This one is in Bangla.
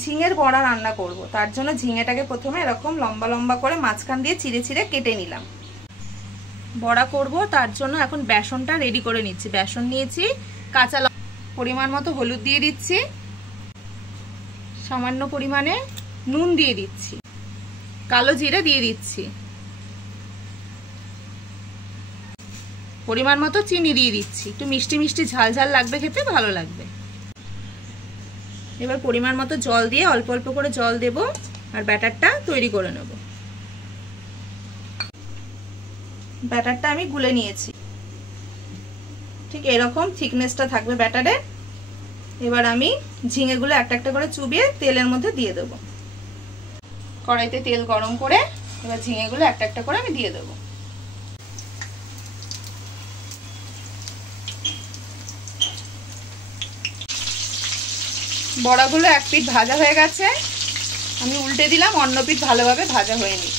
ঝিঙের বড়া রান্না করব, তার জন্য ঝিঙেটাকে প্রথমে এরকম লম্বা লম্বা করে মাঝখান দিয়ে চিড়ে চিড়ে কেটে নিলাম। বড়া করব তার জন্য এখন বেসনটা রেডি করে নিচ্ছি। বেসন নিয়েছি, কাঁচা লঙ্কা, পরিমাণ মতো হলুদ দিয়ে দিচ্ছি, সামান্য পরিমাণে নুন দিয়ে দিচ্ছি, কালো জিরে দিয়ে দিচ্ছি, পরিমাণ মতো চিনি দিয়ে দিচ্ছি। একটু মিষ্টি মিষ্টি ঝাল ঝাল লাগবে, খেতে ভালো লাগবে। এবার পরিমাণ মতো জল দিয়ে অল্প অল্প করে জল দেব আর ব্যাটারটা তৈরি করে নেব। ব্যাটারটা আমি গুলে নিয়েছি, ঠিক এরকম থিকনেসটা থাকবে ব্যাটারে। এবার আমি ঝিঙেগুলো একটা একটা করে চুবিয়ে তেলের মধ্যে দিয়ে দেব। কড়াইতে তেল গরম করে এবার ঝিঙেগুলো একটা একটা করে আমি দিয়ে দেব। বড়াগুলো এক পিঠ ভাজা হয়ে গেছে, আমি উল্টে দিলাম, অন্য পিঠ ভালোভাবে ভাজা হয়ে নিই।